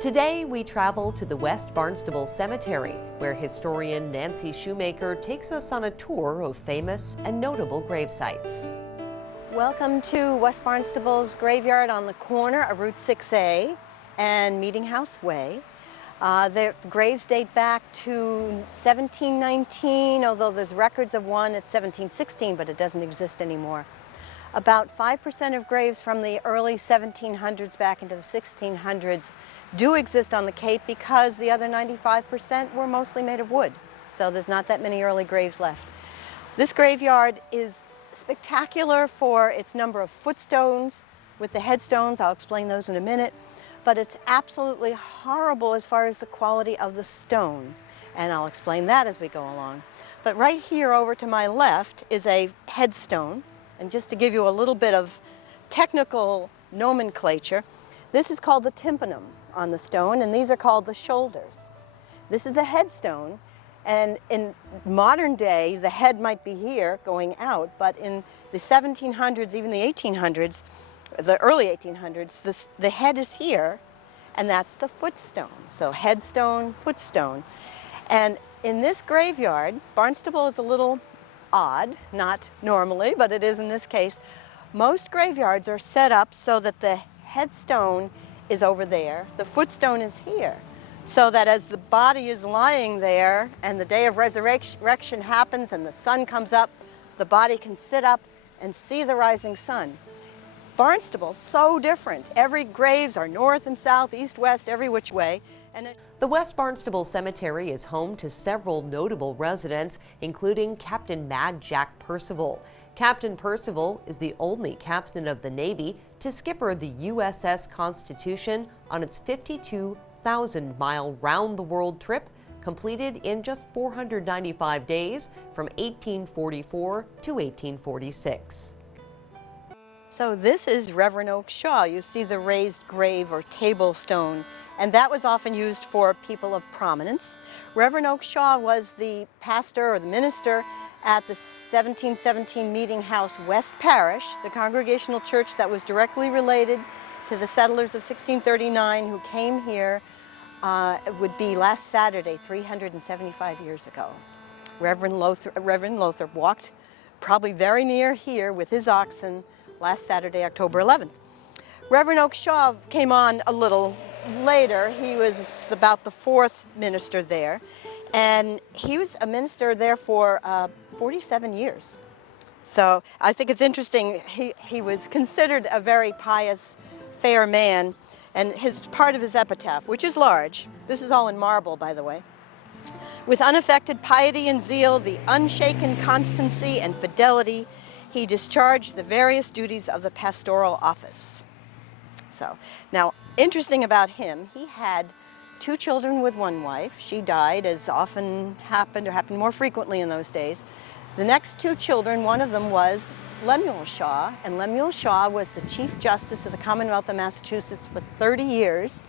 Today we travel to the West Barnstable Cemetery, where historian Nancy Shoemaker takes us on a tour of famous and notable grave sites. Welcome to West Barnstable's graveyard on the corner of Route 6A and Meeting House Way. The graves date back to 1719, although there's records of one at 1716, but it doesn't exist anymore. About 5% of graves from the early 1700s back into the 1600s do exist on the Cape because the other 95% were mostly made of wood. So there's not that many early graves left. This graveyard is spectacular for its number of footstones with the headstones. I'll explain those in a minute. But it's absolutely horrible as far as the quality of the stone. And I'll explain that as we go along. But right here over to my left is a headstone. And just to give you a little bit of technical nomenclature, this is called the tympanum on the stone, and these are called the shoulders. This is the headstone, and in modern day, the head might be here going out, but in the 1700s, even the 1800s, the early 1800s, the head is here, and that's the footstone. So headstone, footstone. And in this graveyard, Barnstable is a little odd, not normally, but it is in this case. Most graveyards are set up so that the headstone is over there, the footstone is here, so that as the body is lying there and the day of resurrection happens and the sun comes up, the body can sit up and see the rising sun. Barnstable, so different. Every graves are north and south, east, west, every which way. The West Barnstable Cemetery is home to several notable residents, including Captain Mad Jack Percival. Captain Percival is the only captain of the Navy to skipper the USS Constitution on its 52,000-mile round-the-world trip, completed in just 495 days from 1844 to 1846. So this is Reverend Oakes Shaw. You see the raised grave or table stone, and that was often used for people of prominence. Reverend Oakes Shaw was the pastor or the minister at the 1717 Meeting House West Parish, the congregational church that was directly related to the settlers of 1639 who came here. It would be last Saturday, 375 years ago. Reverend Lothrop walked probably very near here with his oxen last Saturday, October 11th. Reverend Oakes Shaw came on a little later. He was about the fourth minister there, and he was a minister there for 47 years. So I think it's interesting, he was considered a very pious, fair man, and part of his epitaph, which is large, this is all in marble, by the way, with unaffected piety and zeal, the unshaken constancy and fidelity, he discharged the various duties of the pastoral office. So, now, interesting about him, he had 2 children with one wife. She died, as often happened, or happened more frequently in those days. The next 2 children, one of them was Lemuel Shaw, and Lemuel Shaw was the Chief Justice of the Commonwealth of Massachusetts for 30 years,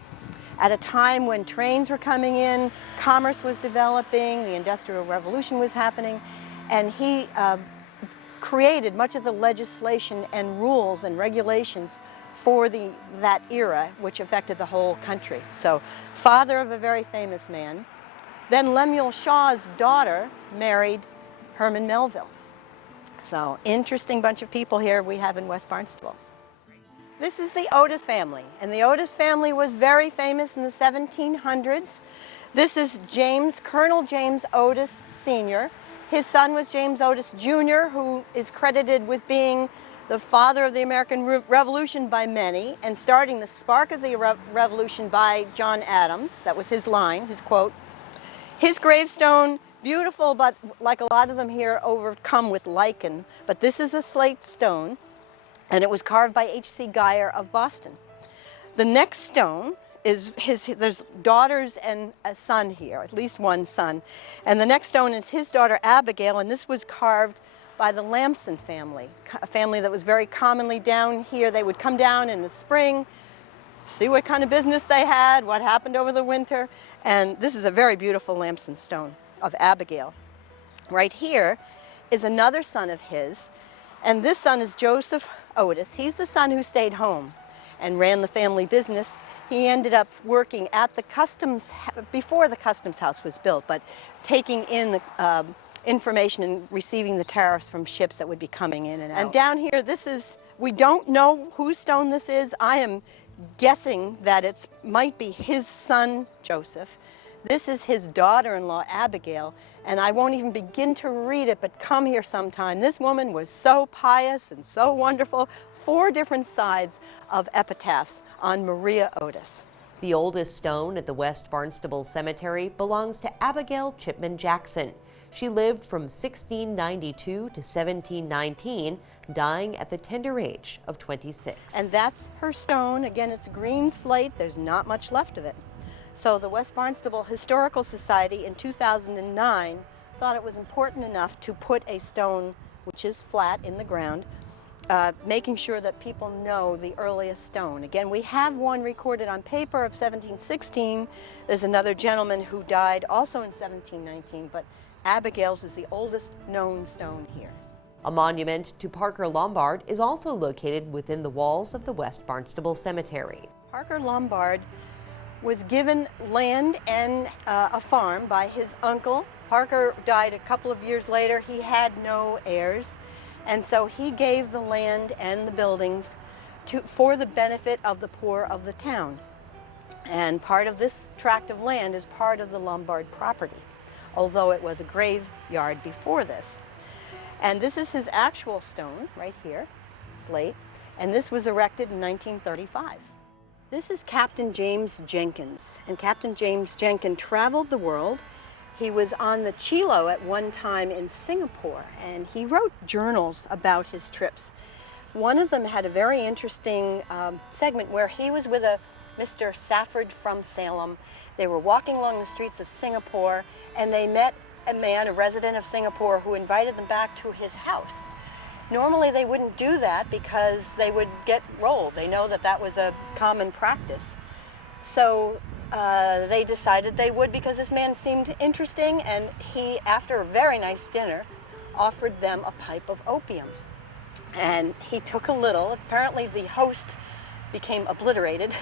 at a time when trains were coming in, commerce was developing, the Industrial Revolution was happening, and he created much of the legislation and rules and regulations for that era, which affected the whole country. So, father of a very famous man. Then Lemuel Shaw's daughter married Herman Melville. So, interesting bunch of people here we have in West Barnstable. This is the Otis family, and the Otis family was very famous in the 1700s. This is Colonel James Otis Sr. His son was James Otis Jr., who is credited with being the father of the American Revolution by many, and starting the spark of the Revolution by John Adams. That was his line, his quote. His gravestone, beautiful, but like a lot of them here, overcome with lichen. But this is a slate stone, and it was carved by H.C. Geyer of Boston. The next stone is there's daughters and a son here, at least one son. And the next stone is his daughter Abigail, and this was carved by the Lamson family, a family that was very commonly down here. They would come down in the spring, see what kind of business they had, what happened over the winter, and this is a very beautiful Lamson stone of Abigail. Right here is another son of his, and this son is Joseph Otis. He's the son who stayed home. and ran the family business. He ended up working at the customs, before the customs house was built, but taking in the information and receiving the tariffs from ships that would be coming in and out. And down here, this is, we don't know whose stone this is. I am guessing that it might be his son, Joseph. This is his daughter-in-law, Abigail, and I won't even begin to read it, but come here sometime. This woman was so pious and so wonderful. 4 different sides of epitaphs on Maria Otis. The oldest stone at the West Barnstable Cemetery belongs to Abigail Chipman Jackson. She lived from 1692 to 1719, dying at the tender age of 26. And that's her stone. Again, it's green slate. There's not much left of it. So the West Barnstable Historical Society in 2009 thought it was important enough to put a stone which is flat in the ground, making sure that people know the earliest stone. Again, we have one recorded on paper of 1716. There's another gentleman who died also in 1719, but Abigail's is the oldest known stone here. A monument to Parker Lombard is also located within the walls of the West Barnstable Cemetery. Parker Lombard was given land and a farm by his uncle. Parker died a couple of years later. He had no heirs, and so he gave the land and the buildings for the benefit of the poor of the town. And part of this tract of land is part of the Lombard property, although it was a graveyard before this. And this is his actual stone right here, slate, and this was erected in 1935. This is Captain James Jenkins, and Captain James Jenkins traveled the world. He was on the Chilo at one time in Singapore, and he wrote journals about his trips. One of them had a very interesting segment where he was with a Mr. Safford from Salem. They were walking along the streets of Singapore, and they met a man, a resident of Singapore, who invited them back to his house. Normally they wouldn't do that because they would get rolled. They know that that was a common practice. So they decided they would because this man seemed interesting, and he, after a very nice dinner, offered them a pipe of opium. And he took a little. Apparently the host became obliterated,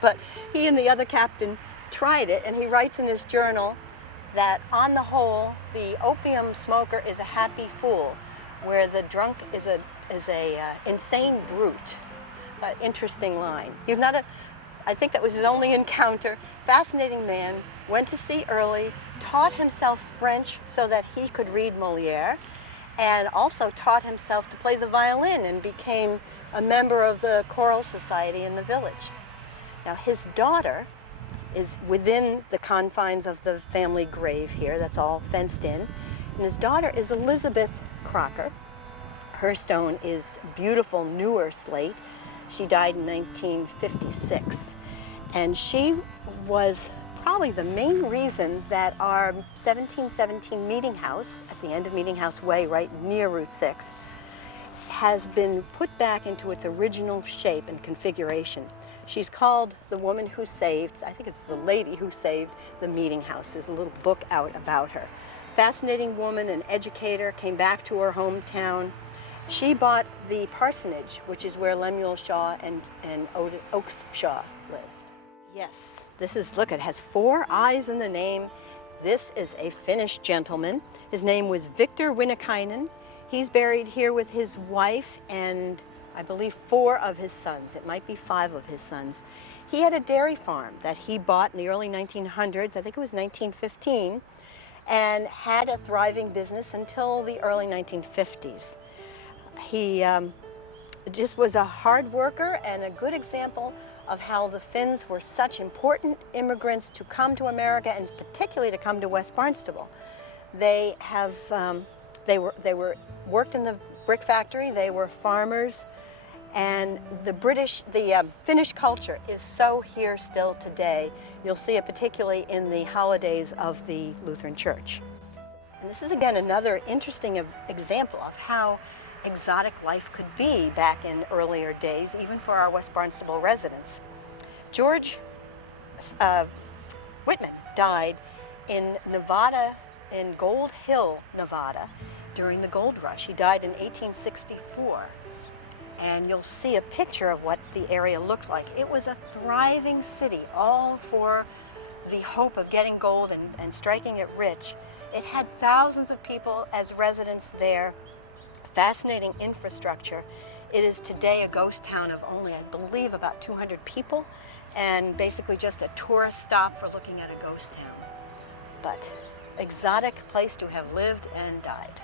but he and the other captain tried it, and he writes in his journal that on the whole, the opium smoker is a happy fool, where the drunk is a insane brute. Interesting line. He's not a, I think that was his only encounter. Fascinating man, went to sea early, taught himself French so that he could read Molière, and also taught himself to play the violin and became a member of the choral society in the village. Now his daughter is within the confines of the family grave here, that's all fenced in, and his daughter is Elizabeth Crocker. Her stone is beautiful newer slate. She died in 1956, and she was probably the main reason that our 1717 meeting house at the end of Meeting House Way, right near Route 6, has been put back into its original shape and configuration. She's called the woman who saved, I think it's the lady who saved the meeting house. There's a little book out about her. Fascinating woman, an educator, came back to her hometown. She bought the parsonage, which is where Lemuel Shaw and Oakes Shaw lived. Yes, this is, look, it has 4 eyes in the name. This is a Finnish gentleman. His name was Victor Winnikainen. He's buried here with his wife and I believe 4 of his sons. It might be 5 of his sons. He had a dairy farm that he bought in the early 1900s, I think it was 1915, and had a thriving business until the early 1950s. He just was a hard worker and a good example of how the Finns were such important immigrants to come to America, and particularly to come to West Barnstable. They have, they were worked in the brick factory, they were farmers, and the Finnish culture is so here still today. You'll see it particularly in the holidays of the Lutheran Church. And this is again another interesting example of how exotic life could be back in earlier days, even for our West Barnstable residents. George Whitman died in Nevada, in Gold Hill, Nevada, during the gold rush. He died in 1864. And and you'll see a picture of what the area looked like. It was a thriving city, all for the hope of getting gold and striking it rich. It had thousands of people as residents there, fascinating infrastructure. It is today a ghost town of only, I believe, about 200 people, and basically just a tourist stop for looking at a ghost town. But exotic place to have lived and died.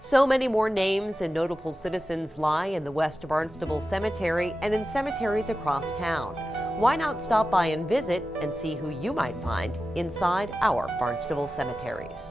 So many more names and notable citizens lie in the West Barnstable Cemetery and in cemeteries across town. Why not stop by and visit and see who you might find inside our Barnstable cemeteries?